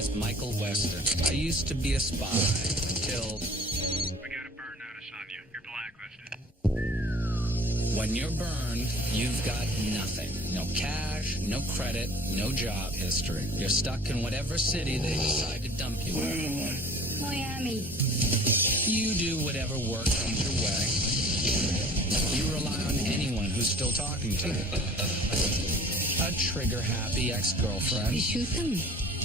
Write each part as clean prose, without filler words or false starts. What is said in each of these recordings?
is Michael Weston. I used to be a spy until... We got a burn notice on you. You're blacklisted. When you're burned, you've got nothing. No cash, no credit, no job history. You're stuck in whatever city they decide to dump you in. Miami. You do whatever work comes your way. You rely on anyone who's still talking to you. A trigger-happy ex-girlfriend. You shoot them?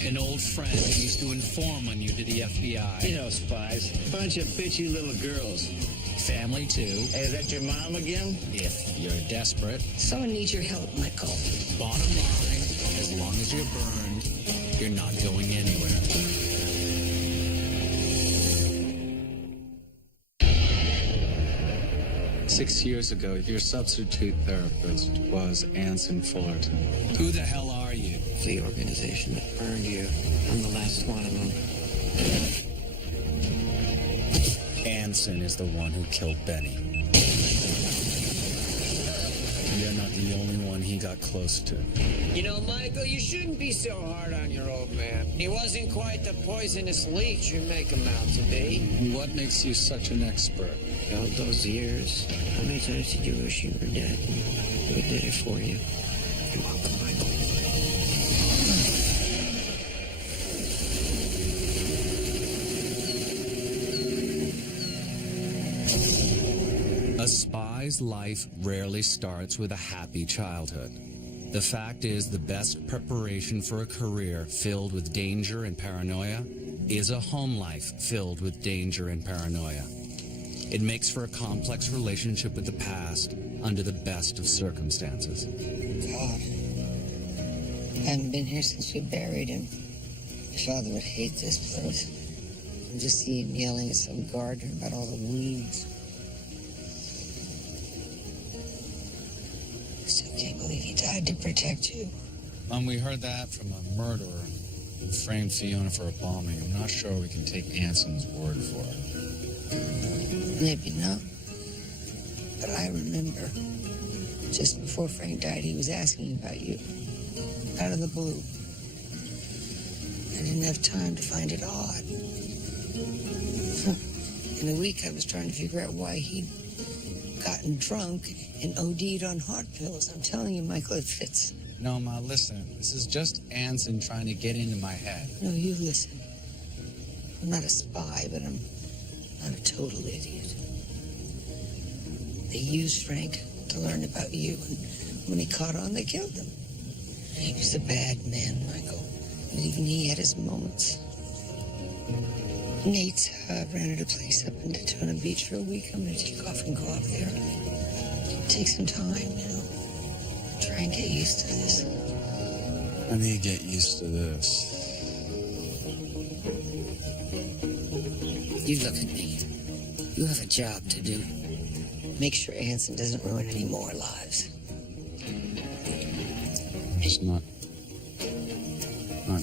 An old friend who used to inform on you to the FBI. You know, spies. Bunch of bitchy little girls. Family, too. Hey, is that your mom again? If you're desperate. Someone needs your help, Michael. Bottom line, as long as you're burned, you're not going anywhere. 6 years ago, your substitute therapist was Anson Fullerton. Who the hell are you? The organization that burned you. I'm the last one of them. Anson is the one who killed Benny. You're not the only one he got close to. You know, Michael, you shouldn't be so hard on your old man. He wasn't quite the poisonous leech you make him out to be. What makes you such an expert? All those years, how many times did you wish you were dead? We did it for you. You're welcome, Michael. A spy's life rarely starts with a happy childhood. The fact is, the best preparation for a career filled with danger and paranoia is a home life filled with danger and paranoia. It makes for a complex relationship with the past under the best of circumstances. God. I haven't been here since we buried him. My father would hate this place. And just see him yelling at some gardener about all the weeds. I still can't believe he died to protect you. We heard that from a murderer who framed Fiona for a bombing. I'm not sure we can take Anson's word for it. Maybe not. But I remember, just before Frank died, he was asking about you. Out of the blue. I didn't have time to find it odd. In a week, I was trying to figure out why he'd gotten drunk and OD'd on heart pills. I'm telling you, Michael, it fits. No, Ma, listen. This is just Anson trying to get into my head. No, you listen. I'm not a spy, but I'm not a total idiot. They used Frank to learn about you, and when he caught on, they killed him. He was a bad man, Michael. And even he had his moments. Nate's rented a place up in Daytona Beach for a week. I'm going to take off and go up there. Take some time, you know. Try and get used to this. I need to get used to this. You look at me. You have a job to do. Make sure Anson doesn't ruin any more lives. I'm just not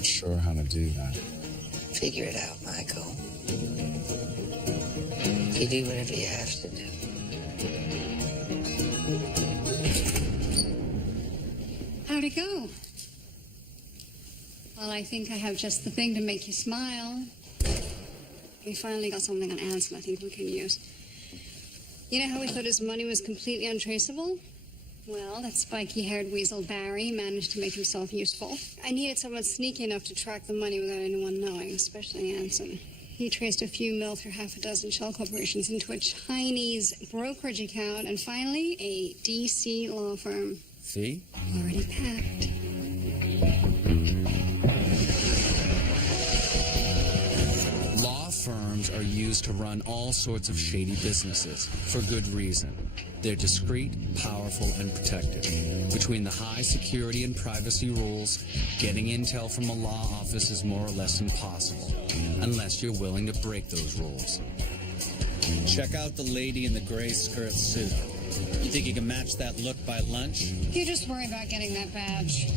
sure how to do that. Figure it out, Michael. You do whatever you have to do. How'd it go? Well, I think I have just the thing to make you smile. We finally got something on Anson I think we can use. You know how we thought his money was completely untraceable? Well, that spiky-haired weasel Barry managed to make himself useful. I needed someone sneaky enough to track the money without anyone knowing, especially Anson. He traced a few mil through half a dozen shell corporations into a Chinese brokerage account, and finally, a D.C. law firm. See? Already packed. Law firms are used to run all sorts of shady businesses, for good reason. They're discreet, powerful, and protected. Between the high security and privacy rules, getting intel from a law office is more or less impossible, unless you're willing to break those rules. Check out the lady in the gray skirt suit. You think you can match that look by lunch? You just worry about getting that badge.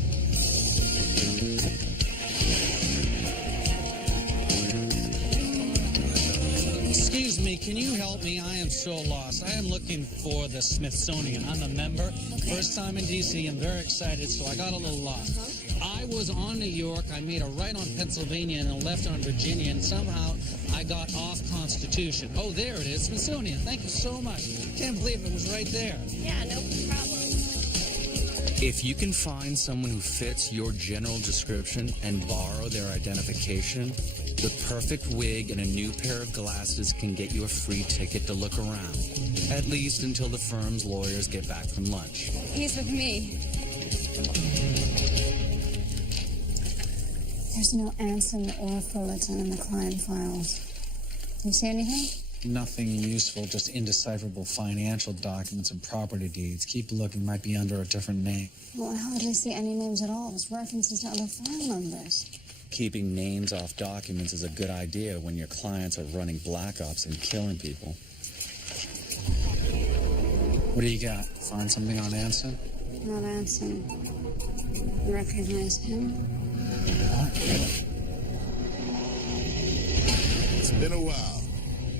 Excuse me, can you help me? I am so lost. I am looking for the Smithsonian. I'm a member. Okay. First time in D.C. I'm very excited, so I got a little lost. I was on New York, I made a right on Pennsylvania and a left on Virginia, and somehow I got off Constitution. Oh, there it is, Smithsonian. Thank you so much. Can't believe it was right there. Yeah, no problem. If you can find someone who fits your general description and borrow their identification, the perfect wig and a new pair of glasses can get you a free ticket to look around, at least until the firm's lawyers get back from lunch. He's with me. There's no Anson or Fullerton in the client files. You see anything? Nothing useful, just indecipherable financial documents and property deeds. Keep looking, might be under a different name. Well, I hardly see any names at all. Just references to other file numbers. Keeping names off documents is a good idea when your clients are running black ops and killing people. What do you got? Find something on Anson? Not Anson. You recognize him? It's been a while.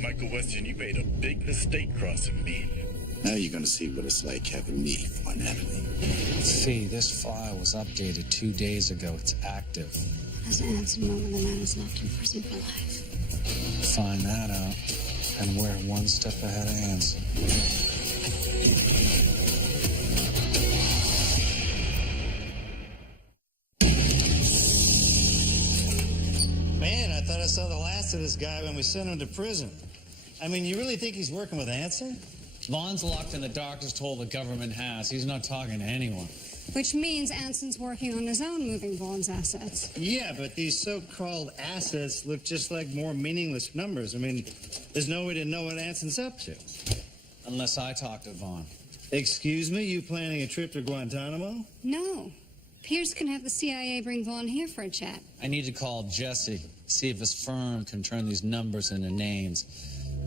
Michael Weston, you made a big mistake crossing me. Now you're gonna see what it's like having me for an enemy. Fee, this file was updated 2 days ago. It's active. Has Anson known when the man is locked in prison for life? Find that out, and we're one step ahead of Anson. Man, I thought I saw the last of this guy when we sent him to prison. I mean, you really think he's working with Anson? Vaughn's locked in the darkest hole the government has. He's not talking to anyone. Which means Anson's working on his own, moving Vaughn's assets. Yeah, but these so-called assets look just like more meaningless numbers. I mean, there's no way to know what Anson's up to. Unless I talk to Vaughn. Excuse me, you planning a trip to Guantanamo? No. Pierce can have the CIA bring Vaughn here for a chat. I need to call Jesse, see if his firm can turn these numbers into names.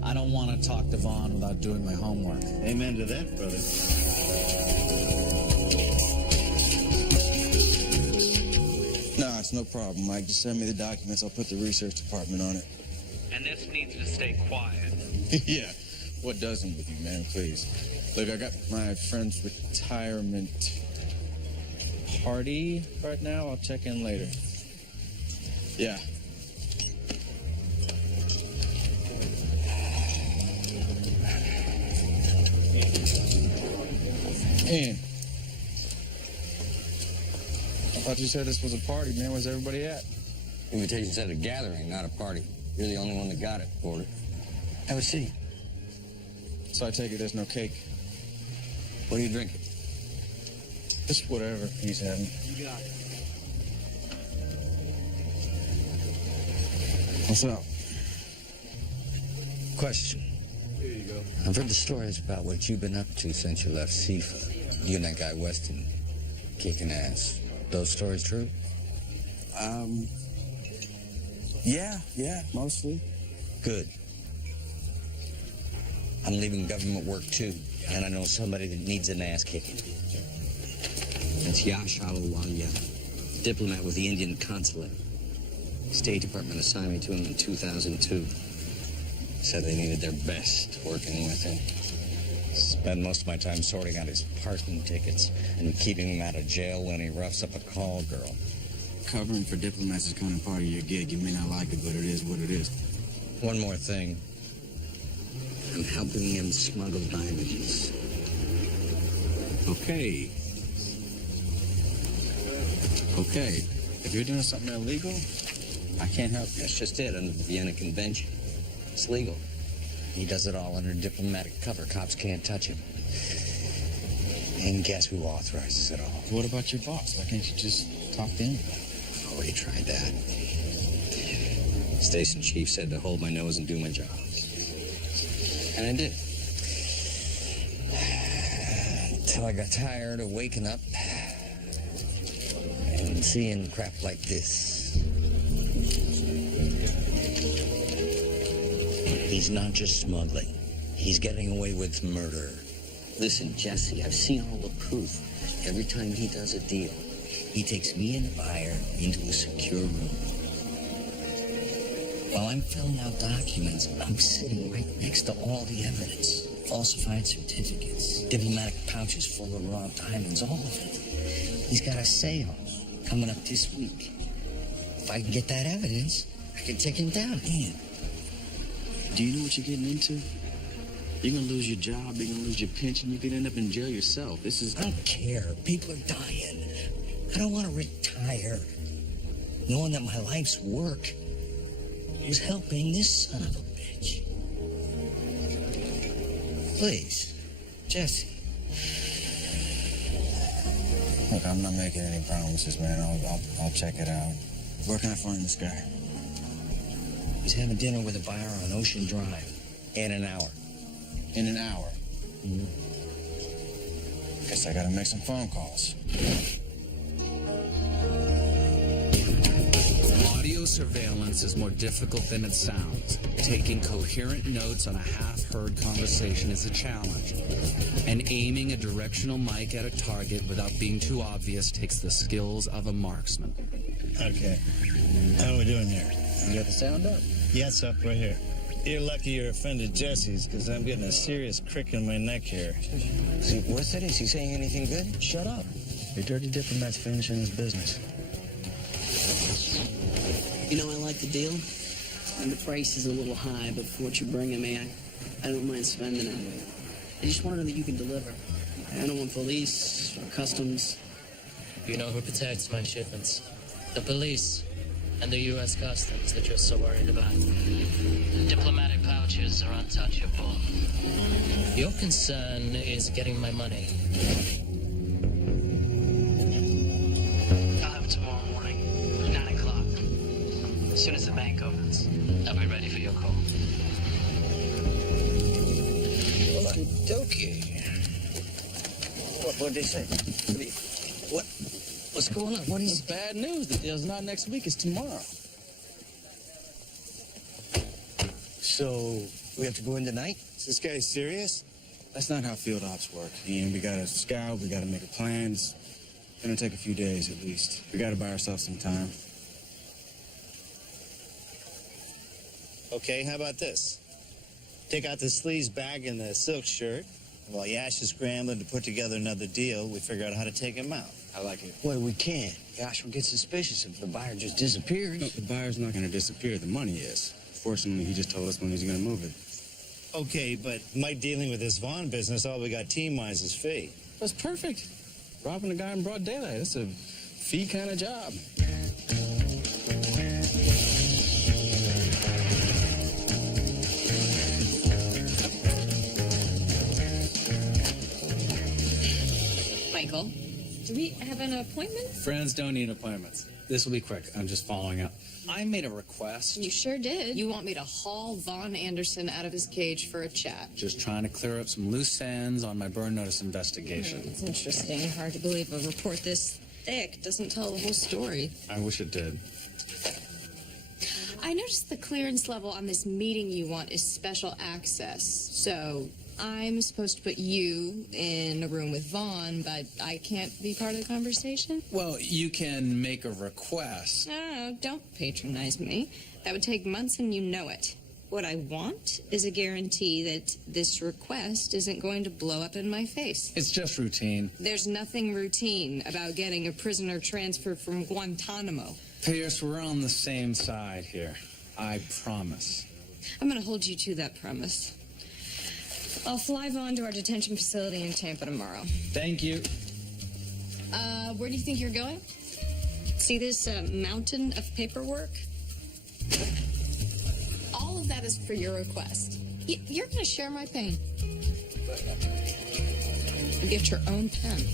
I don't want to talk to Vaughn without doing my homework. Amen to that, brother. Nah, it's no problem, Mike. Just send me the documents. I'll put the research department on it. And this needs to stay quiet. Yeah. What doesn't with you, man? Please. Look, I got my friend's retirement party right now. I'll check in later. Yeah. Ian. I thought you said this was a party, man. Where's everybody at? Invitation said a gathering, not a party. You're the only one that got it, Porter. Have a seat. So I take it there's no cake? What are you drinking? Just whatever he's having. You got it. What's up? Question. Here you go. I've heard the stories about what you've been up to since you left SIFA. You and that guy Weston kicking ass. Those stories true? Yeah, mostly. Good. I'm leaving government work too, and I know somebody that needs an ass kicking. That's Yash Ahluwalia, diplomat with the Indian consulate. State Department assigned me to him in 2002. Said they needed their best working with him. Spend most of my time sorting out his parking tickets and keeping him out of jail when he roughs up a call girl. Covering for diplomats is kind of part of your gig. You may not like it, but it is what it is. One more thing. I'm helping him smuggle diamonds. Okay. If you're doing something illegal, I can't help you. That's just it under the Vienna Convention. It's legal. He does it all under diplomatic cover. Cops can't touch him. And guess who authorizes it all? What about your boss? Why can't you just talk to him? Already tried that. Station chief said to hold my nose and do my job. And I did. Until I got tired of waking up and seeing crap like this. He's not just smuggling. He's getting away with murder. Listen, Jesse, I've seen all the proof. Every time he does a deal, he takes me and the buyer into a secure room. While I'm filling out documents, I'm sitting right next to all the evidence. Falsified certificates, diplomatic pouches full of raw diamonds, all of it. He's got a sale coming up this week. If I can get that evidence, I can take him down. Man, do you know what you're getting into? You're gonna lose your job, you're gonna lose your pension, you could end up in jail yourself. This is... I don't care. People are dying. I don't want to retire knowing that my life's work was helping this son of a bitch. Please, Jesse. Look, I'm not making any promises, man. I'll check it out. Where can I find this guy? He's having dinner with a buyer on Ocean Drive in an hour. In an hour. Mm-hmm. Guess I gotta make some phone calls. Audio surveillance is more difficult than it sounds. Taking coherent notes on a half-heard conversation is a challenge. And aiming a directional mic at a target without being too obvious takes the skills of a marksman. Okay. How are we doing here? You got the sound up? Yeah, it's up right here. You're lucky you're offended Jesse's, because I'm getting a serious crick in my neck here. See, what's that? Is he saying anything good? Shut up. Your dirty diplomat's finishing his business. You know, I like the deal. And the price is a little high, but for what you're bringing me, I don't mind spending it. I just want to know that you can deliver. I don't want police or customs. You know who protects my shipments? The police and the U.S. Customs that you're so worried about. Diplomatic pouches are untouchable. Your concern is getting my money. I'll have it tomorrow morning, 9 o'clock. As soon as the bank opens, I'll be ready for your call. Okey-dokey. What'd they say? What's going on? What is... It's bad news. The deal's not next week, it's tomorrow. So, we have to go in tonight? Is this guy serious? That's not how field ops work, Ian. We gotta scout, we gotta make a plan. It's gonna take a few days at least. We gotta buy ourselves some time. Okay, how about this? Take out the sleaze bag and the silk shirt. While Yash is scrambling to put together another deal, we figure out how to take him out. I like it. Well, we can't. Gosh, we'll get suspicious if the buyer just disappears. No, the buyer's not gonna disappear. The money is. Fortunately, he just told us when he's gonna move it. Okay, but Mike dealing with this Vaughn business, all we got team-wise is fee. That's perfect. Robbing a guy in broad daylight. That's a fee kind of job. Michael, do we have an appointment? Friends don't need appointments. This will be quick. I'm just following up. I made a request. You sure did. You want me to haul Vaughn Anderson out of his cage for a chat? Just trying to clear up some loose ends on my burn notice investigation. It's interesting. Hard to believe a report this thick doesn't tell the whole story. I wish it did. I noticed the clearance level on this meeting you want is special access. So I'm supposed to put you in a room with Vaughn, but I can't be part of the conversation? Well, you can make a request. No, don't patronize me. That would take months and you know it. What I want is a guarantee that this request isn't going to blow up in my face. It's just routine. There's nothing routine about getting a prisoner transferred from Guantanamo. Pierce, we're on the same side here. I promise. I'm going to hold you to that promise. I'll fly Vaughn to our detention facility in Tampa tomorrow. Thank you. Where do you think you're going? See this mountain of paperwork? All of that is for your request. You're going to share my pain. You get your own pen.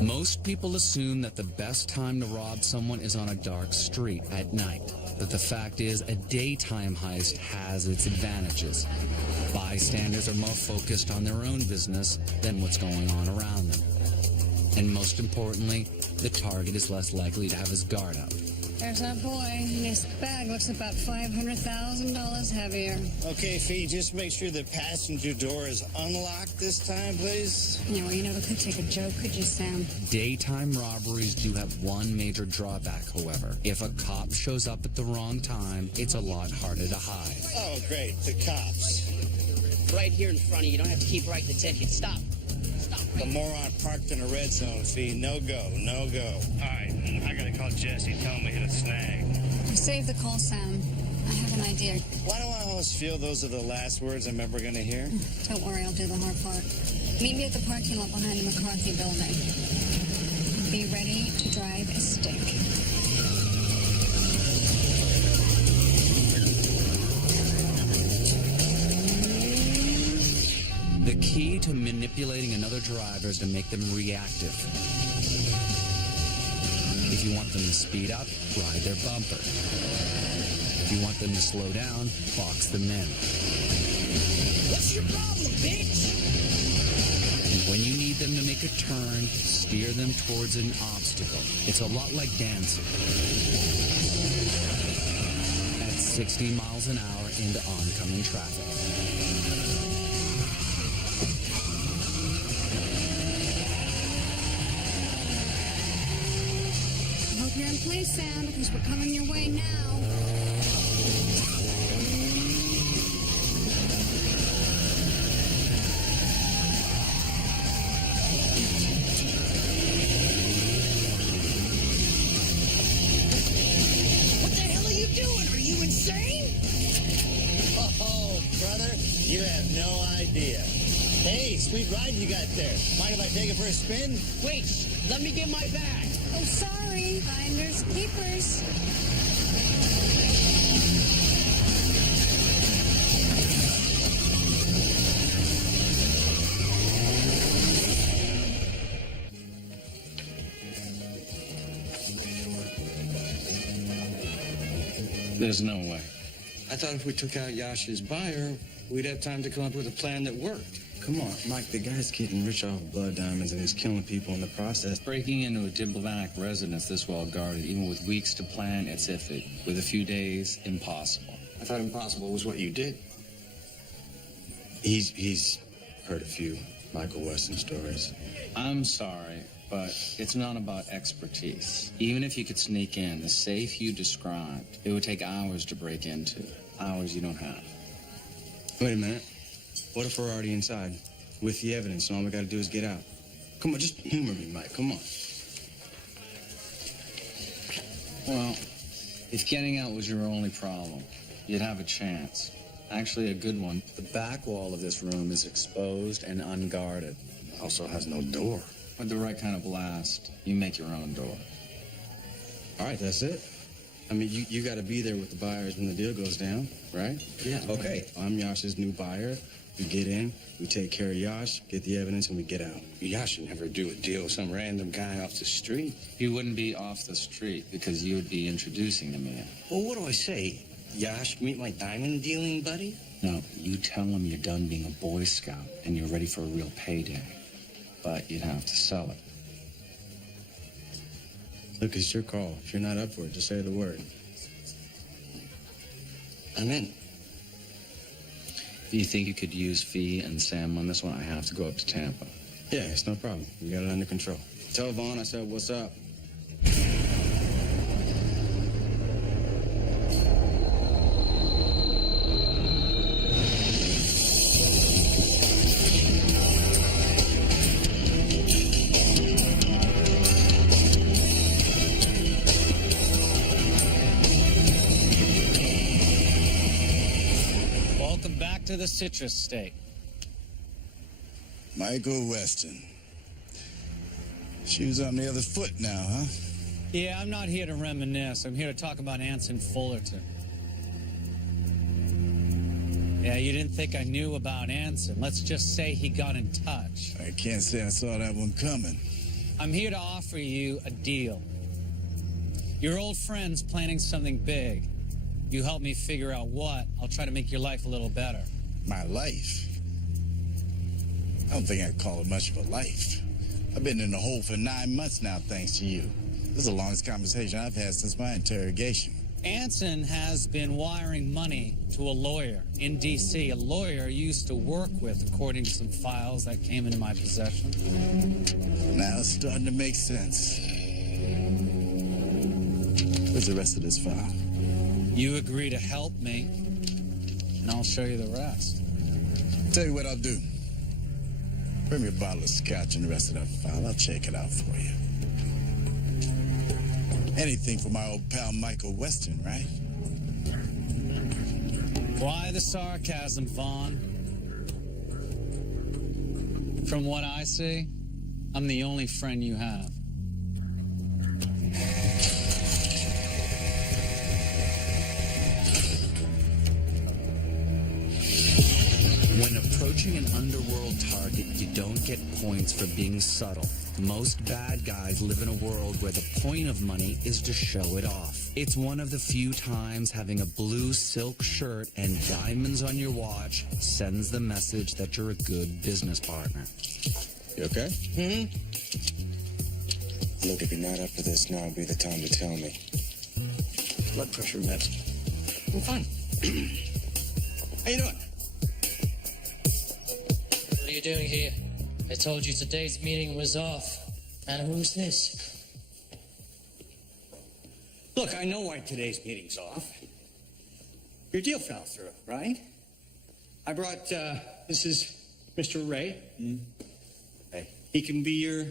Most people assume that the best time to rob someone is on a dark street at night. But the fact is, a daytime heist has its advantages. Bystanders are more focused on their own business than what's going on around them. And most importantly, the target is less likely to have his guard up. There's that boy. This bag looks about $500,000 heavier. Okay, Fee, just make sure the passenger door is unlocked this time, please. Yeah, well, you never could take a joke, could you, Sam? Daytime robberies do have one major drawback, however. If a cop shows up at the wrong time, it's a lot harder to hide. Oh, great, the cops. Right here in front of you. You don't have to keep writing the ticket. Stop. Stop. The moron parked in a red zone, Fee. No go, no go. All right, I gotta call Jesse. Tell him we hit a snag. Save the call, Sam. I have an idea. Why do I always feel those are the last words I'm ever going to hear? Don't worry, I'll do the hard part. Meet me at the parking lot behind the McCarthy building. Be ready to drive a stick. The key to manipulating another driver is to make them reactive. If you want them to speed up, ride their bumper. If you want them to slow down, box them in. What's your problem, bitch? And when you need them to make a turn, steer them towards an obstacle. It's a lot like dancing. At 60 miles an hour into oncoming traffic. Hope you're in place, Sam, because we're coming your way now. What the hell are you doing? Are you insane? Oh, brother, you have no idea. Hey, sweet ride you got there. Mind if I take it for a spin? Wait, let me get my bag. Oh, sorry. Finders keepers. There's no way. I thought if we took out Yasha's buyer, we'd have time to come up with a plan that worked. Come on, Mike, the guy's getting rich off blood diamonds and he's killing people in the process. Breaking into a diplomatic residence this well guarded, even with weeks to plan, it's iffy. With a few days, impossible. I thought impossible was what you did. He's heard a few Michael Weston stories. I'm sorry, but it's not about expertise. Even if you could sneak in the safe you described, it would take hours to break into. Hours you don't have. Wait a minute. What if we're already inside with the evidence and all we gotta do is get out? Come on, just humor me, Mike. Come on. Well, if getting out was your only problem, you'd have a chance. Actually, a good one. The back wall of this room is exposed and unguarded. Also has no door. With the right kind of blast, you make your own door. All right, that's it. I mean, you got to be there with the buyers when the deal goes down, right? Yeah. Okay, I'm Yasha's new buyer. We get in, we take care of Yash, get the evidence, and we get out. Yash should never do a deal with some random guy off the street. You wouldn't be off the street because you would be introducing the man. Well, what do I say? Yash, meet my diamond dealing buddy? No, you tell him you're done being a Boy Scout and you're ready for a real payday. But you'd have to sell it. Look, it's your call. If you're not up for it, just say the word. I'm in. If you think you could use Fee and Sam on this one, I have to go up to Tampa. Yeah, it's no problem. We got it under control. Tell Vaughn I said, what's up? Welcome back to the Citrus State. Michael Weston. Shoes on the other foot now, huh? Yeah, I'm not here to reminisce. I'm here to talk about Anson Fullerton. Yeah, you didn't think I knew about Anson. Let's just say he got in touch. I can't say I saw that one coming. I'm here to offer you a deal. Your old friend's planning something big. You help me figure out what, I'll try to make your life a little better. My life? I don't think I'd call it much of a life. I've been in the hole for 9 months now, thanks to you. This is the longest conversation I've had since my interrogation. Anson has been wiring money to a lawyer in D.C., a lawyer you used to work with, according to some files that came into my possession. Now it's starting to make sense. Where's the rest of this file? You agree to help me, and I'll show you the rest. Tell you what I'll do. Bring me a bottle of scotch and the rest of that file. I'll check it out for you. Anything for my old pal Michael Weston, right? Why the sarcasm, Vaughn? From what I see, I'm the only friend you have. When approaching an underworld target, you don't get points for being subtle. Most bad guys live in a world where the point of money is to show it off. It's one of the few times having a blue silk shirt and diamonds on your watch sends the message that you're a good business partner. You okay? Mm-hmm. Look, if you're not up for this, now would be the time to tell me. Blood pressure meds. I'm fine. How you doing? What are you doing here? I told you today's meeting was off. And who's this? Look, I know why today's meeting's off. Your deal fell through, right? I brought, this is Mr. Ray. Hey. He can be your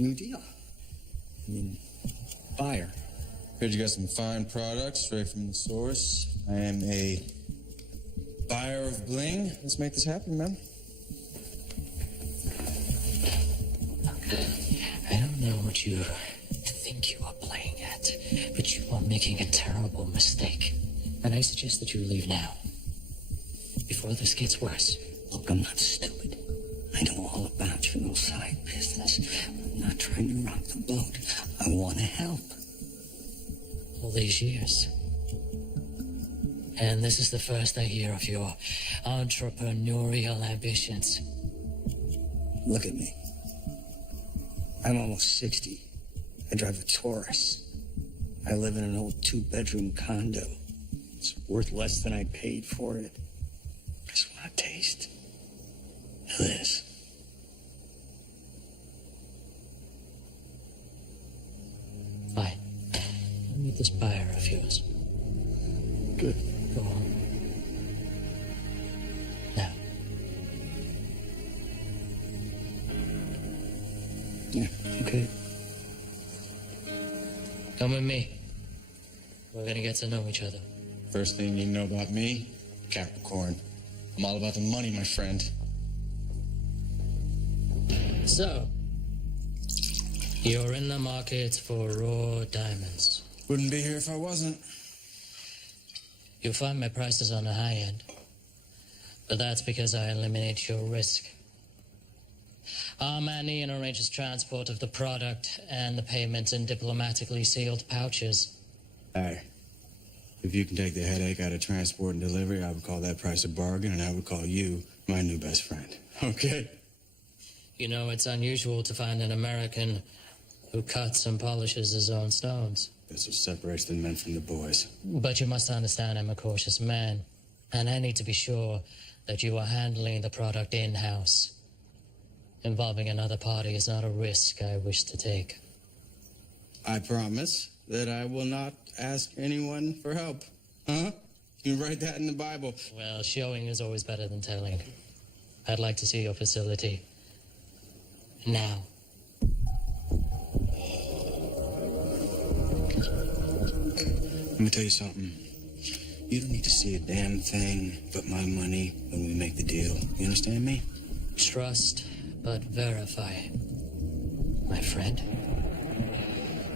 new deal. I mean, buyer. Heard you got some fine products straight from the source. I am a buyer of bling. Let's make this happen, man. I don't know what you think you are playing at, but you are making a terrible mistake. And I suggest that you leave now, before this gets worse. Look, I'm not stupid. I know all about your little side business. I'm not trying to rock the boat. I want to help. All these years. And this is the first I hear of your entrepreneurial ambitions. Look at me. I'm almost 60. I drive a Taurus. I live in an old 2-bedroom condo. It's worth less than I paid for it. I just want a taste of this. Fine. I'll meet this buyer of yours. Good. Go on. Now. Yeah, okay. Come with me. We're gonna get to know each other. First thing you know about me, Capricorn. I'm all about the money, my friend. So, you're in the market for raw diamonds. Wouldn't be here if I wasn't. You'll find my prices on the high end. But that's because I eliminate your risk. Our man Ian arranges transport of the product and the payment in diplomatically sealed pouches. Hey, if you can take the headache out of transport and delivery, I would call that price a bargain, and I would call you my new best friend. Okay? You know, it's unusual to find an American who cuts and polishes his own stones. That's what separates the men from the boys. But you must understand I'm a cautious man, and I need to be sure that you are handling the product in-house. Involving another party is not a risk I wish to take. I promise that I will not ask anyone for help. Huh? You can write that in the Bible. Well, showing is always better than telling. I'd like to see your facility. Now. Let me tell you something. You don't need to see a damn thing but my money when we make the deal. You understand me? Trust, but verify, my friend.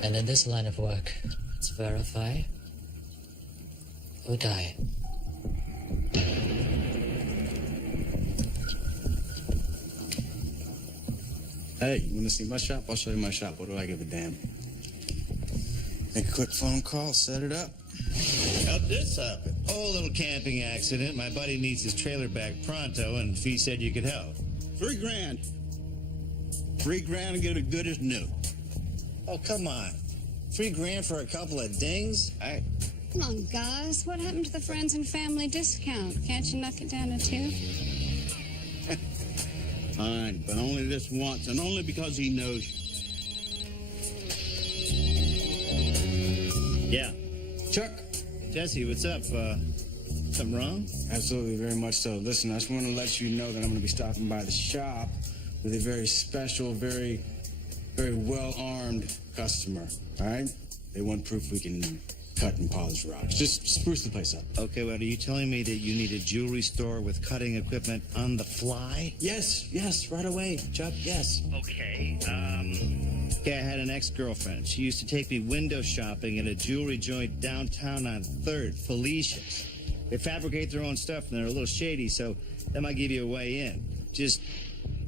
And in this line of work, it's verify or die. Hey, you want to see my shop? I'll show you my shop. What do I give a damn? Make a quick phone call, set it up. How'd this happen? Oh, a little camping accident. My buddy needs his trailer back pronto, and Fee said you could help. $3,000. $3,000 and get it good as new. Oh, come on. $3,000 for a couple of dings? Come on, guys. What happened to the friends and family discount? Can't you knock it down to 2? Fine, but only this once, and only because he knows you. Yeah. Chuck. Jesse, what's up? Something wrong? Absolutely, very much so. Listen, I just want to let you know that I'm going to be stopping by the shop with a very special, very well-armed customer, all right? They want proof we can cut and polish rocks. Just spruce the place up. Okay, well, are you telling me that you need a jewelry store with cutting equipment on the fly? Yes, right away, Chuck, yes. Okay, I had an ex-girlfriend. She used to take me window shopping at a jewelry joint downtown on 3rd, Felicia's. They fabricate their own stuff, and they're a little shady, so that might give you a way in. Just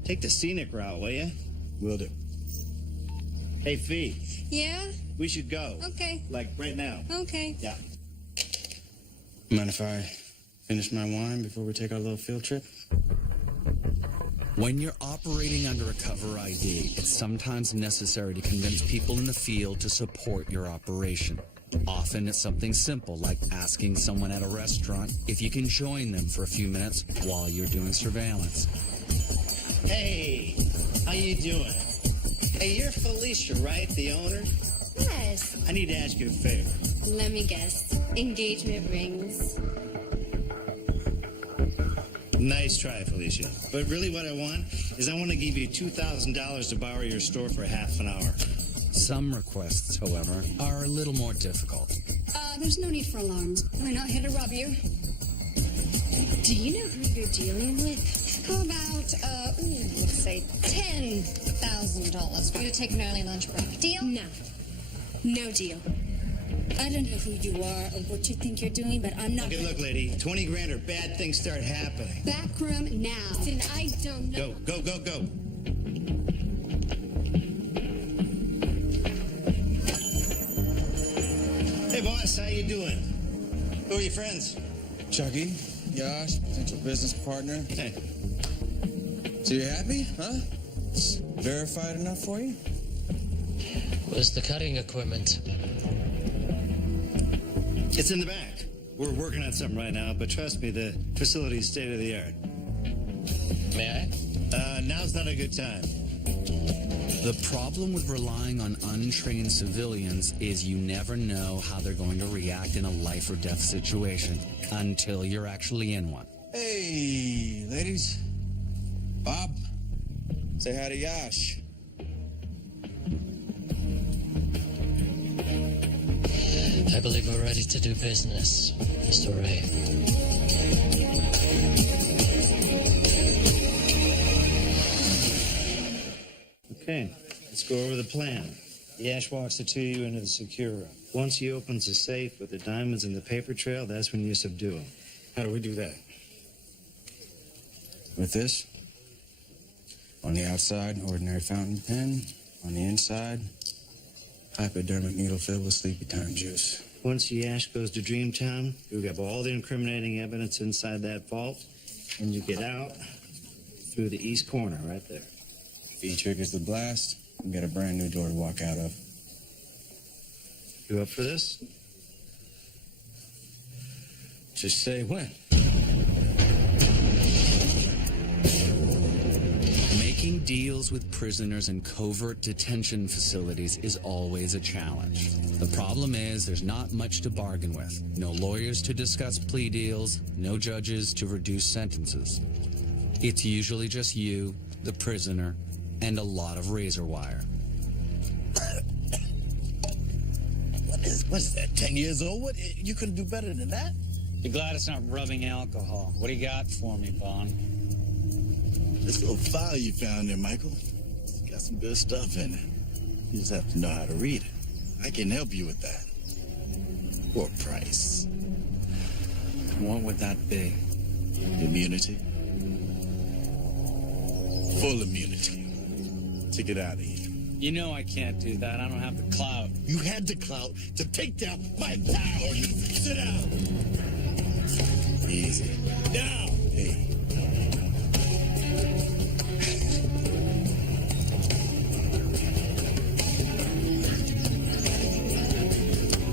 take the scenic route, will you? Will do. Hey, Fee. Yeah? We should go. Okay. Like, right now. Okay. Yeah. Mind if I finish my wine before we take our little field trip? When you're operating under a cover ID, it's sometimes necessary to convince people in the field to support your operation. Often it's something simple like asking someone at a restaurant if you can join them for a few minutes while you're doing surveillance. Hey, how you doing? Hey, you're Felicia, right? The owner? Yes. I need to ask you a favor. Let me guess. Engagement rings. Nice try, Felicia. But really what I want is I want to give you $2,000 to borrow your store for half an hour. Some requests, however, are a little more difficult. There's no need for alarms. We're not here to rob you. Do you know who you're dealing with? How about, let's say $10,000 for you to take an early lunch break. Deal? No. No deal. I don't know who you are or what you think you're doing, but I'm not. Okay, look, lady, 20 grand or bad things start happening. Backroom now. Listen, I don't know. Go. Hey, boss, how you doing? Who are your friends? Chucky, Josh, potential business partner. Hey. So you happy, huh? It's verified enough for you? Where's the cutting equipment? It's in the back. We're working on something right now, but trust me, the facility's state of the art. May I? Now's not a good time. The problem with relying on untrained civilians is you never know how they're going to react in a life or death situation until you're actually in one. Hey, ladies. Bob, say hi to Yash. I believe we're ready to do business, Mr. Ray. Okay, let's go over the plan. Yash walks the two of you into the secure room. Once he opens the safe with the diamonds and the paper trail, that's when you subdue him. How do we do that? With this? On the outside, ordinary fountain pen. On the inside, hypodermic needle filled with sleepy time juice. Once Yash goes to Dreamtown, you grab all the incriminating evidence inside that vault, and you get out through the east corner right there. If he triggers the blast, we get a brand new door to walk out of. You up for this? Just say when. Making deals with prisoners in covert detention facilities is always a challenge. The problem is there's not much to bargain with. No lawyers to discuss plea deals, no judges to reduce sentences. It's usually just you, the prisoner, and a lot of razor wire. What's that, 10 years old? What? You couldn't do better than that? Be glad it's not rubbing alcohol. What do you got for me, Vaughn? This little file you found there, Michael, it's got some good stuff in it. You just have to know how to read it. I can help you with that. For a price. What would that be? Immunity. Full immunity. To get out of here. You know I can't do that. I don't have the clout. You had the clout to take down my power. Sit down. Easy. Now. Hey.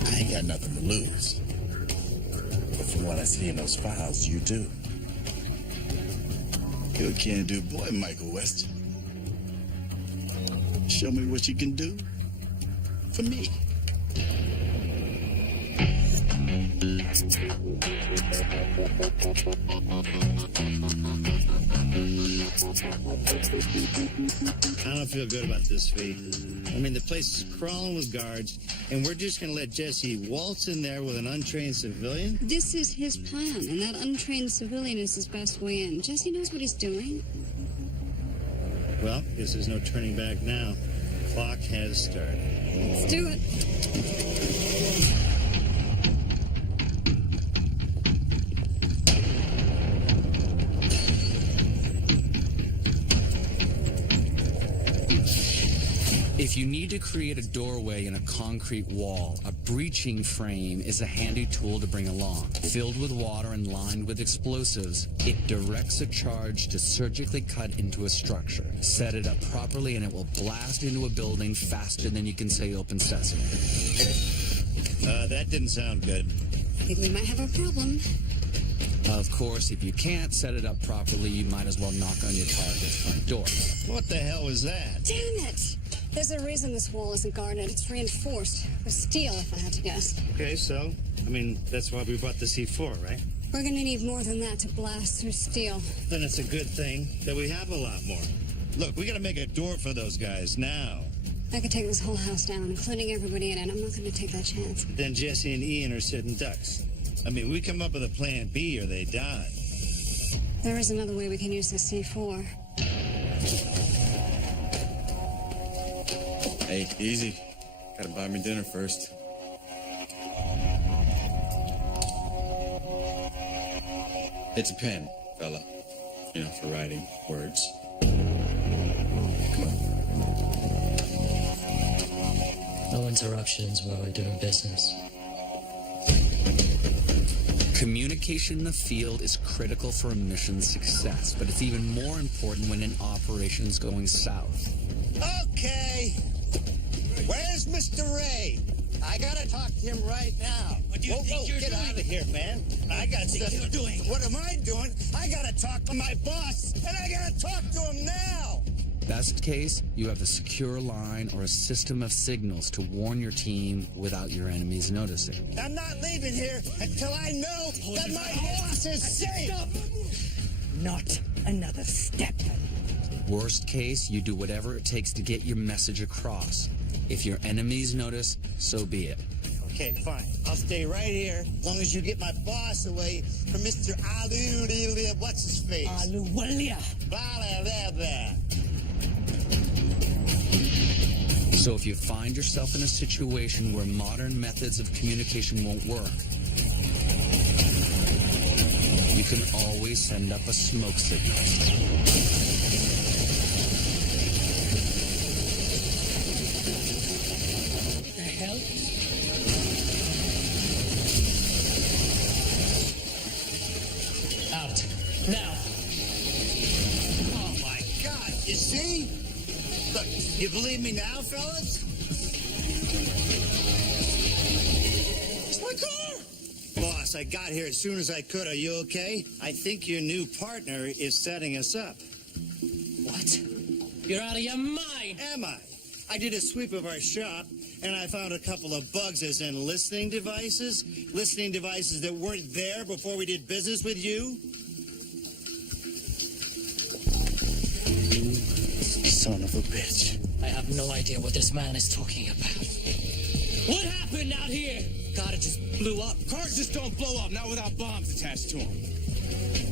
I ain't got nothing to lose. But from what I see in those files, you do. You're a can-do boy, Michael West. Show me what you can do for me. I don't feel good about this, V. I mean, the place is crawling with guards, and we're just going to let Jesse waltz in there with an untrained civilian? This is his plan, and that untrained civilian is his best way in. Jesse knows what he's doing. Well, guess there's no turning back now. Clock has started. Let's do it. If you need to create a doorway in a concrete wall, a breaching frame is a handy tool to bring along. Filled with water and lined with explosives, it directs a charge to surgically cut into a structure. Set it up properly and it will blast into a building faster than you can say open sesame. That didn't sound good. I think we might have a problem. Of course, if you can't set it up properly, you might as well knock on your target's front door. What the hell was that? Damn it! There's a reason this wall isn't guarded. It's reinforced with steel, if I had to guess. Okay, so, I mean, that's why we brought the C4, right? We're gonna need more than that to blast through steel. Then it's a good thing that we have a lot more. Look, we gotta make a door for those guys now. I could take this whole house down, including everybody in it. I'm not gonna take that chance. Then Jesse and Ian are sitting ducks. I mean, we come up with a plan B or they die. There is another way we can use this C4. Hey, easy. Gotta buy me dinner first. It's a pen, fella. You know, for writing words. No interruptions while we're doing business. Communication in the field is critical for a mission's success, but it's even more important when an operation's going south. Okay. Where's Mr. Ray? I gotta talk to him right now. What do you think you're get doing? out of here, man. I got stuff. You're doing? What am I doing? I gotta talk to my boss, and I gotta talk to him now. Best case, you have a secure line or a system of signals to warn your team without your enemies noticing. I'm not leaving here until I know that my boss is safe. Not another step. Worst case, you do whatever it takes to get your message across. If your enemies notice, so be it. Okay, fine. I'll stay right here as long as you get my boss away from Mr. Alu, what's his face? Aluwalia. Blah, blah, blah, blah. So if you find yourself in a situation where modern methods of communication won't work, you can always send up a smoke signal. What the hell? Out. Now. Oh, my God. You see? Look, you believe me now, fellas? It's my car. Boss, I got here as soon as I could. Are you okay? I think your new partner is setting us up. What? You're out of your mind. Am I? I did a sweep of our shop, and I found a couple of bugs, as in listening devices that weren't there before we did business with you. Son of a bitch. I have no idea what this man is talking about. What happened out here? God, it just blew up. Cars just don't blow up, not without bombs attached to them.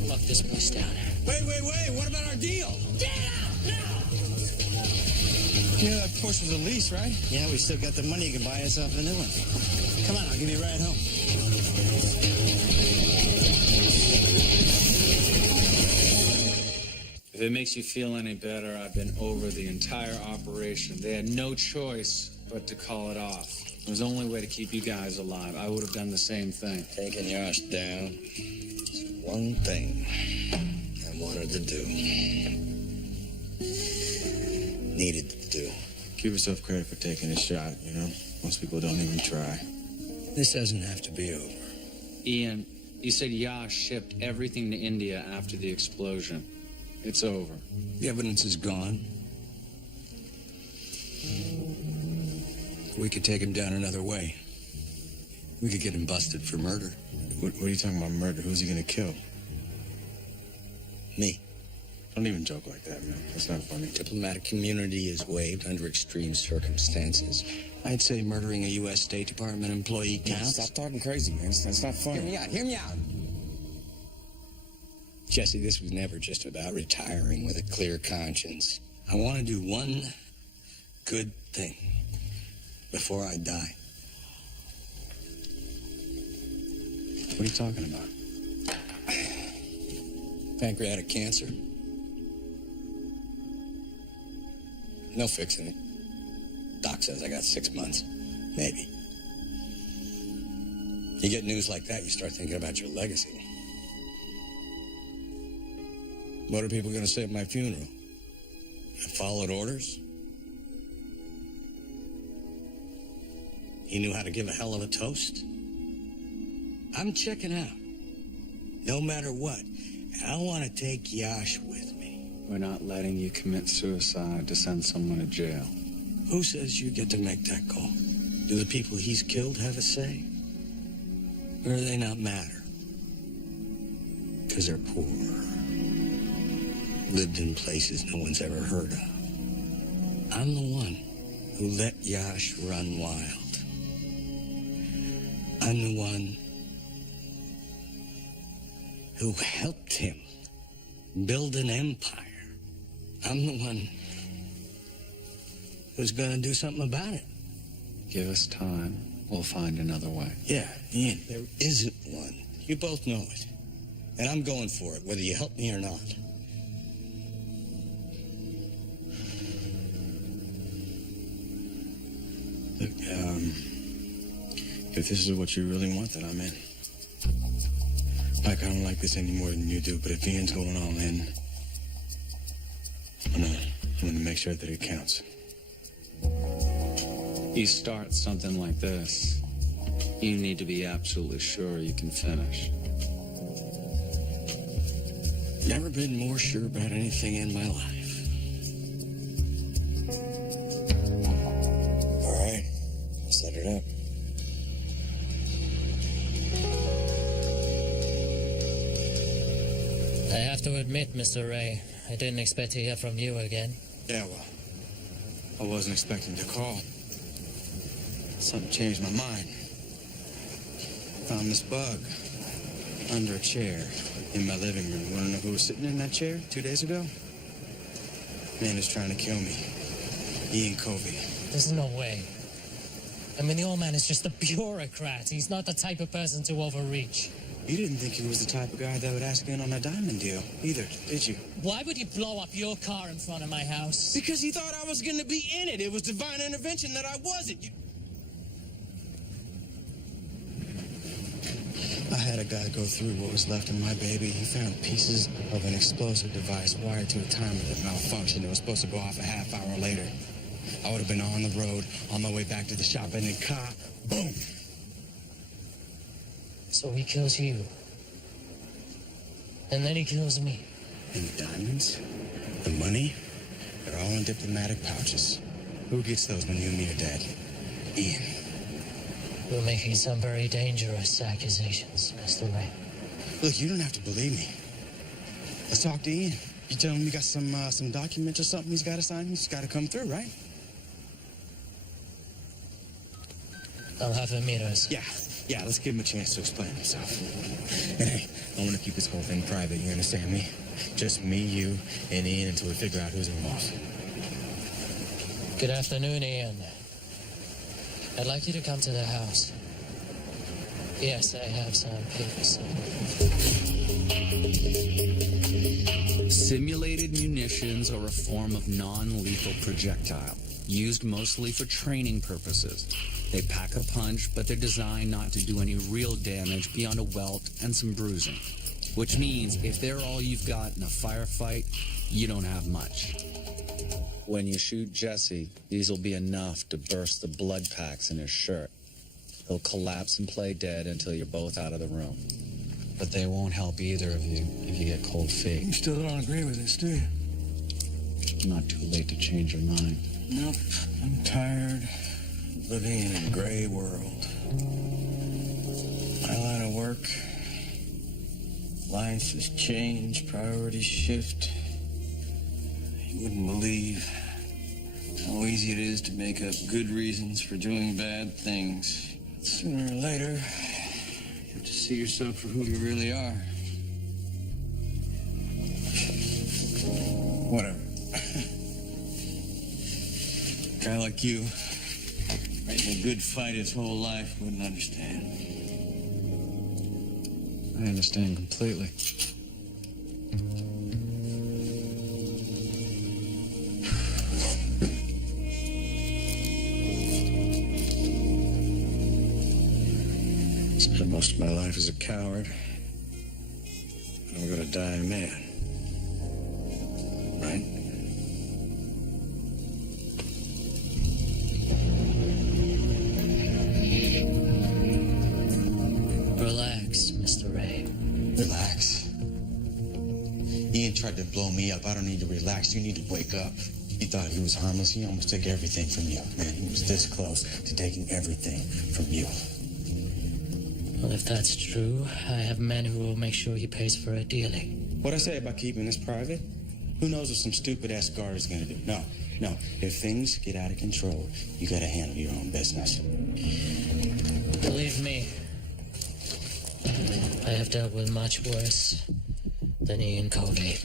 Lock this place down. Wait. What about our deal? Get out now! You know that Porsche was a lease, right? Yeah, we still got the money. You can buy yourself a new one. Come on, I'll give you a ride home. If it makes you feel any better, I've been over the entire operation. They had no choice but to call it off. It was the only way to keep you guys alive. I would have done the same thing. Taking Yosh down is one thing I wanted to do. Needed to do. Give yourself credit for taking a shot, you know? Most people don't even try. This doesn't have to be over. Ian, you said Yash shipped everything to India after the explosion. It's over. The evidence is gone. We could take him down another way. We could get him busted for murder. What are you talking about, murder? Who's he gonna kill? Me. Don't even joke like that, man. That's not funny. Diplomatic community is waived under extreme circumstances. I'd say murdering a U.S. State Department employee counts. Stop talking crazy, man. That's not funny. Hear me out. Jesse, this was never just about retiring with a clear conscience. I want to do one good thing before I die. What are you talking about? Pancreatic cancer. No fixing it. Doc says I got 6 months. Maybe. You get news like that, you start thinking about your legacy. What are people going to say at my funeral? I followed orders? He knew how to give a hell of a toast? I'm checking out. No matter what. I want to take Yash with me. We're not letting you commit suicide to send someone to jail. Who says you get to make that call? Do the people he's killed have a say? Or do they not matter? Because they're poor. Lived in places no one's ever heard of. I'm the one who let Yash run wild. I'm the one who helped him build an empire. I'm the one who's gonna do something about it. Give us time. We'll find another way. Yeah, Ian, there isn't one. You both know it. And I'm going for it, whether you help me or not. Look, if this is what you really want, then I'm in. Like, I don't like this any more than you do, but if Ian's going all in, I'm gonna make sure that it counts. You start something like this, you need to be absolutely sure you can finish. Never been more sure about anything in my life. All right, I'll set it up. I have to admit, Mr. Ray, I didn't expect to hear from you again. Yeah, well, I wasn't expecting to call. Something changed my mind. Found this bug under a chair in my living room. Want to know who was sitting in that chair 2 days ago? Man who's trying to kill me. Ian Covey. There's no way. I mean, the old man is just a bureaucrat. He's not the type of person to overreach. You didn't think he was the type of guy that would ask in on a diamond deal either, did you? Why would you blow up your car in front of my house? Because he thought I was going to be in it. It was divine intervention that I wasn't. I had a guy go through what was left of my baby. He found pieces of an explosive device wired to a timer that malfunctioned. It was supposed to go off a half hour later. I would have been on the road, on my way back to the shop, and then boom. So he kills you. And then he kills me. And the diamonds, the money, they're all in diplomatic pouches. Who gets those when you and me are dead? Ian. You're making some very dangerous accusations, Mr. Ray. Look, you don't have to believe me. Let's talk to Ian. You tell him you got some documents or something he's got to sign. He's got to come through, right? I'll have him meet us. Yeah, let's give him a chance to explain himself. And hey, I want to keep this whole thing private, you understand me? Just me, you, and Ian until we figure out who's involved. Good afternoon, Ian. I'd like you to come to the house. Yes, I have some papers. Simulated munitions are a form of non-lethal projectile, used mostly for training purposes. They pack a punch, but they're designed not to do any real damage beyond a welt and some bruising. Which means if they're all you've got in a firefight, you don't have much. When you shoot Jesse, these will be enough to burst the blood packs in his shirt. He'll collapse and play dead until you're both out of the room. But they won't help either of you if you get cold feet. You still don't agree with this, do you? Not too late to change your mind. Nope. I'm tired living in a gray world. My line of work, life has changed, priorities shift. You wouldn't believe how easy it is to make up good reasons for doing bad things. Sooner or later, you have to see yourself for who you really are. Whatever. A guy like you, fighting a good fight his whole life, wouldn't understand. I understand completely. Spent most of my life as a coward. I'm gonna die a man. Right? Relax, Mr. Ray. Relax. Ian tried to blow me up. I don't need to relax. You need to wake up. He thought he was harmless. He almost took everything from you. Man, he was this close to taking everything from you. Well, if that's true, I have men who will make sure he pays for it dearly. What'd I say about keeping this private? Who knows what some stupid-ass guard is gonna do? No. If things get out of control, you gotta handle your own business. Believe me, I have dealt with much worse than Ian Covey.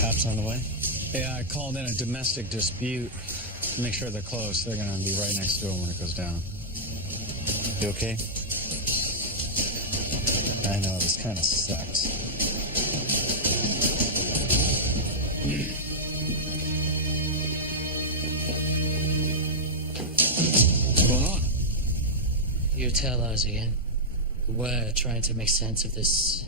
Cops on the way? Yeah, I called in a domestic dispute to make sure they're close. They're going to be right next door when it goes down. You okay? I know, this kind of sucks. What's going on? You tell us, Ian. We're trying to make sense of this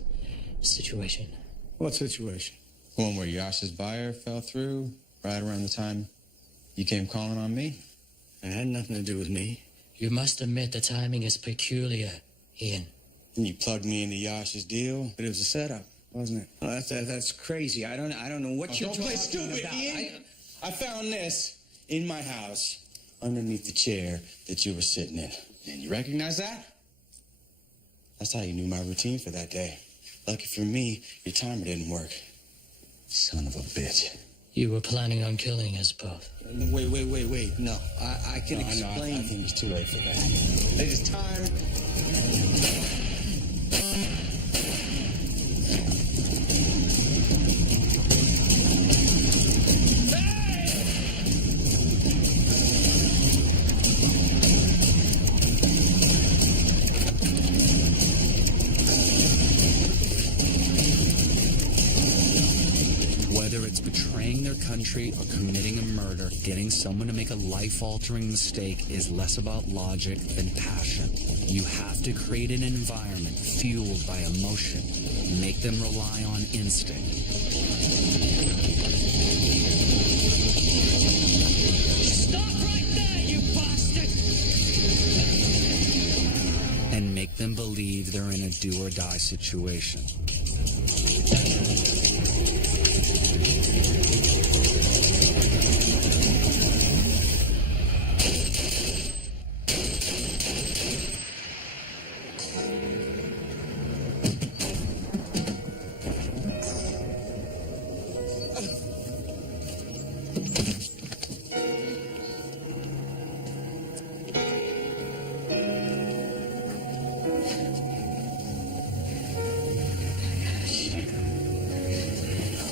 situation. What situation? The one where Yasha's buyer fell through right around the time you came calling on me? It had nothing to do with me. You must admit the timing is peculiar, Ian. And you plugged me into Yasha's deal, but it was a setup, wasn't it? Oh, that's crazy. I don't know what you're Don't play talking stupid, about. Ian. I found this in my house underneath the chair that you were sitting in. And you recognize that? That's how you knew my routine for that day. Lucky for me, your timer didn't work. Son of a bitch. You were planning on killing us both. Wait. No, I can explain. I think it's too late for that. It is time. Whether it's betraying their country or committing a murder, getting someone to make a life-altering mistake is less about logic than passion. You have to create an environment fueled by emotion. Make them rely on instinct. Stop right there, you bastard! And make them believe they're in a do-or-die situation.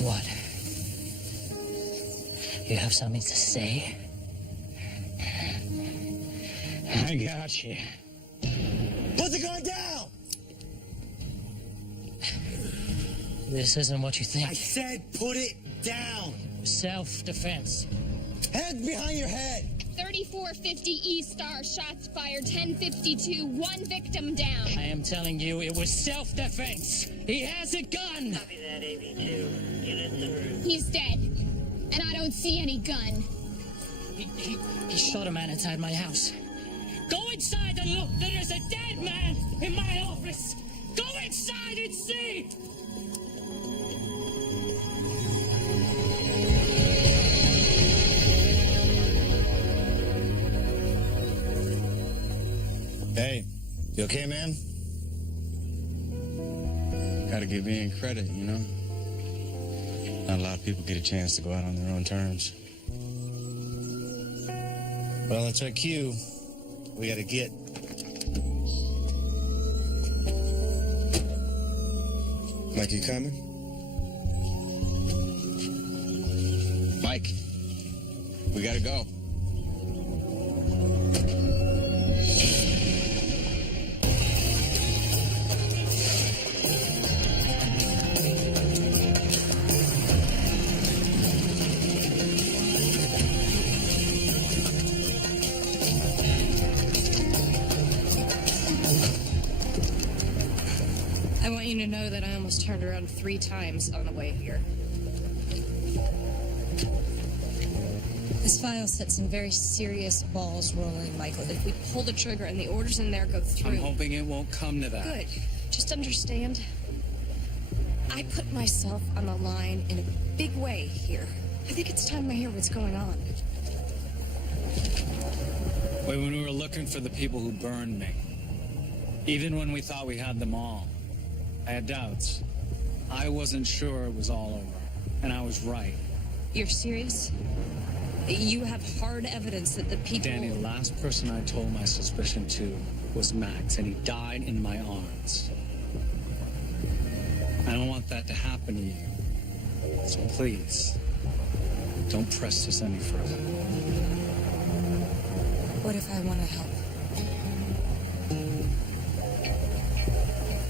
What? You have something to say? I got you. Put the gun down! This isn't what you think. I said put it down! Self-defense. Hands behind your head! 3450 E-Star, shots fired, 1052, one victim down. I am telling you, it was self-defense. He has a gun. He's dead. And I don't see any gun. He shot a man inside my house. Go inside and look. There is a dead man in my office. Go inside and see. Hey, you okay, man? Gotta give Ian credit, you know? Not a lot of people get a chance to go out on their own terms. Well, that's our cue. We gotta get. Mike, you coming? Mike, we gotta go. I want you to know that I almost turned around 3 times on the way here. This file set some very serious balls rolling, Michael. If we pull the trigger and the orders in there go through... I'm hoping it won't come to that. Good. Just understand, I put myself on the line in a big way here. I think it's time I hear what's going on. Wait, when we were looking for the people who burned me, even when we thought we had them all, I had doubts. I wasn't sure it was all over, and I was right. You're serious? You have hard evidence that the people... Danny, the last person I told my suspicion to was Max, and he died in my arms. I don't want that to happen to you. So please, don't press this any further. What if I want to help?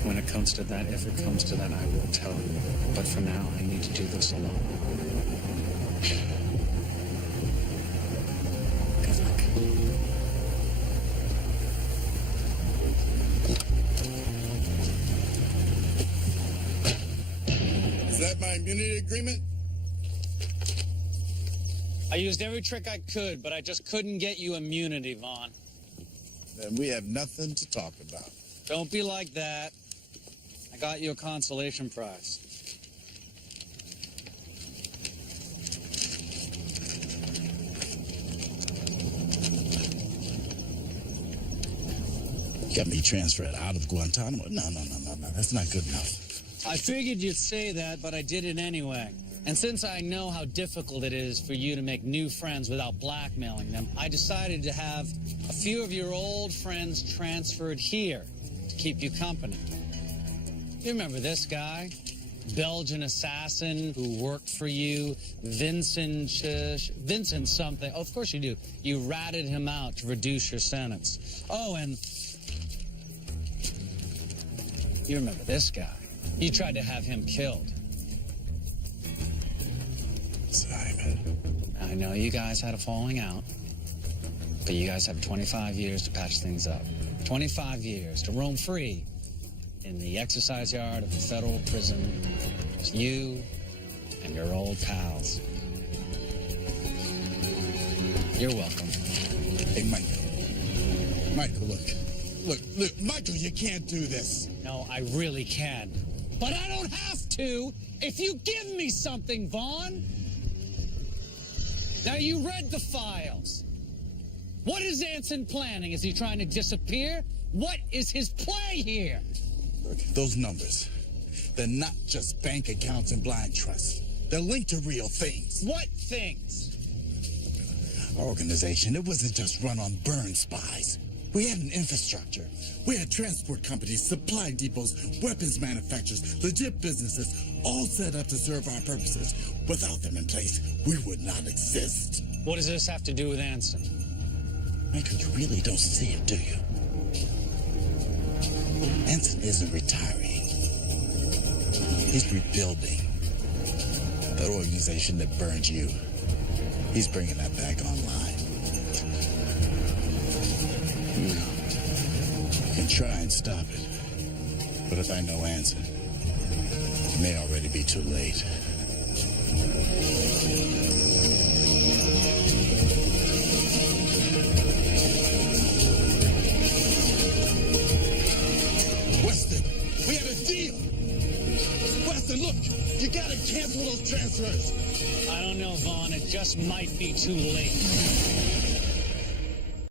When it comes to that, if it comes to that, I will tell you. But for now, I need to do this alone. Good luck. Is that my immunity agreement? I used every trick I could, but I just couldn't get you immunity, Vaughn. Then we have nothing to talk about. Don't be like that. I got you a consolation prize. You got me transferred out of Guantanamo? No. That's not good enough. I figured you'd say that, but I did it anyway. And since I know how difficult it is for you to make new friends without blackmailing them, I decided to have a few of your old friends transferred here to keep you company. You remember this guy? Belgian assassin who worked for you, Vincent something. Oh, of course you do. You ratted him out to reduce your sentence. Oh, and you remember this guy? You tried to have him killed. Simon. I know you guys had a falling out, but you guys have 25 years to patch things up. 25 years to roam free in the exercise yard of a federal prison. Just you and your old pals. You're welcome. Hey, Michael, look, Michael, you can't do this. No, I really can. But I don't have to if you give me something, Vaughn. Now, you read the files. What is Anson planning? Is he trying to disappear? What is his play here? Look, those numbers, they're not just bank accounts and blind trusts. They're linked to real things. What things? Our organization, it wasn't just run on burn spies. We had an infrastructure. We had transport companies, supply depots, weapons manufacturers, legit businesses, all set up to serve our purposes. Without them in place, we would not exist. What does this have to do with Anson? Michael, you really don't see it, do you? Anson isn't retiring. He's rebuilding. That organization that burned you, he's bringing that back online. You can try and stop it. But if I know Anson, it may already be too late. Weston, we had a deal. Weston, look, you gotta cancel those transfers. I don't know, Vaughn. It just might be too late.